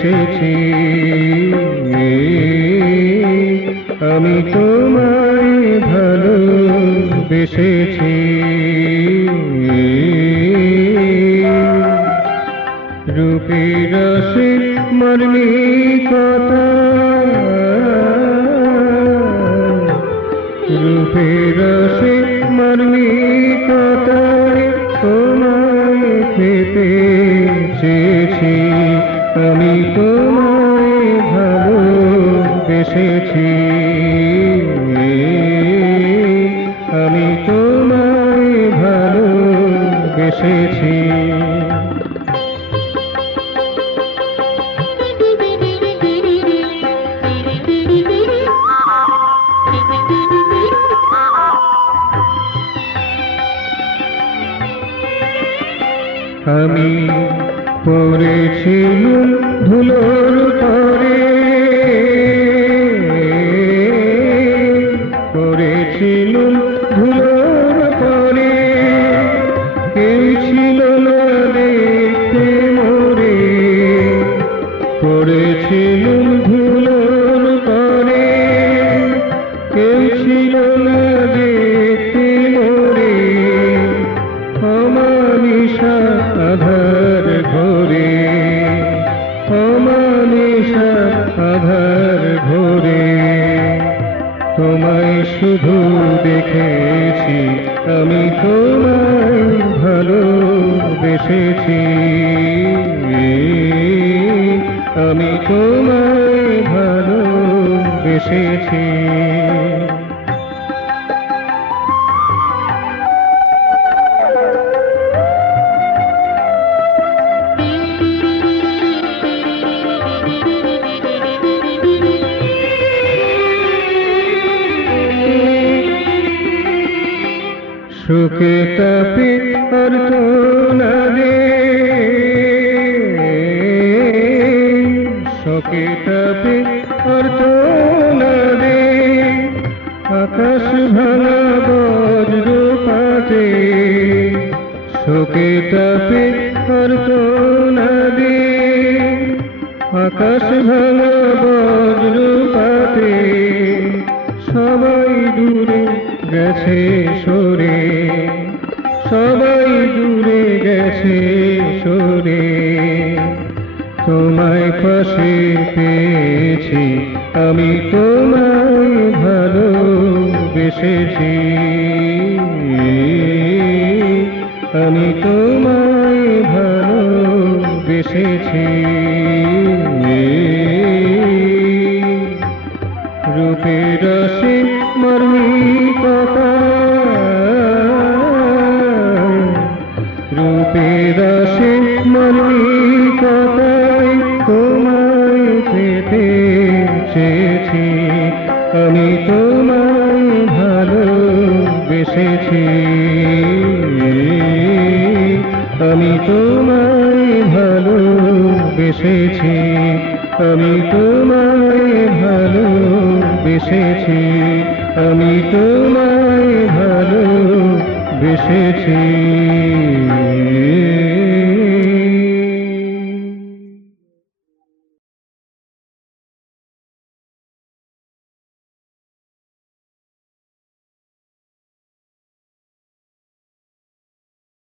বেসেছি, আমি তোমায় ভালোবেসেছি। রূপের রসে মর্মিকতা, রূপের রসে মর্মিকতায় তোমায় পেতে চেয়েছি, আমি তোমায় ভালোবেসেছি, আমি তোমায় ভালোবেসেছি। আমি পড়েছিলুম ধুলোর পরে, পড়েছিলুম ধুলোর পরে, কেউ ছিল না দেখতে মোরে, পড়েছিলুম ধুলোর পরে, কেউ ছিল না দেখতে মোরে, অমানিশা আধার ঘোরে, অমানিশা আধার ঘোরে, তোমায় শুধু দেখেছি, আমি তোমায় ভালোবেসেছি, আমি তোমায় ভালোবেসেছি। সুখে তাপে অর্থনাদে, সুখে তাপে অর্থনাদে, আকাশ ভাঙা বজ্রপাতে, সুখে তাপে অর্থনাদে, আকাশ ভাঙা বজ্রপাতে, সবাই দূরে গেছে সরে, সবাই দূরে গেছে সরে, তোমায় পাশে পেয়েছি, আমি তোমায় ভালোবেসেছি, আমি তোমায় ভালোবেসেছি। রূপের রসে মর্মিকতা, রূপের রসে মর্মিকতায় তোমায় পেতে চেয়েছি, আমি তোমায় ভালোবেসেছি, আমি তোমায় ভালোবেসেছি, আমি তোমায় ভালোবেসেছি, আমি তোমায় ভালোবেসেছি।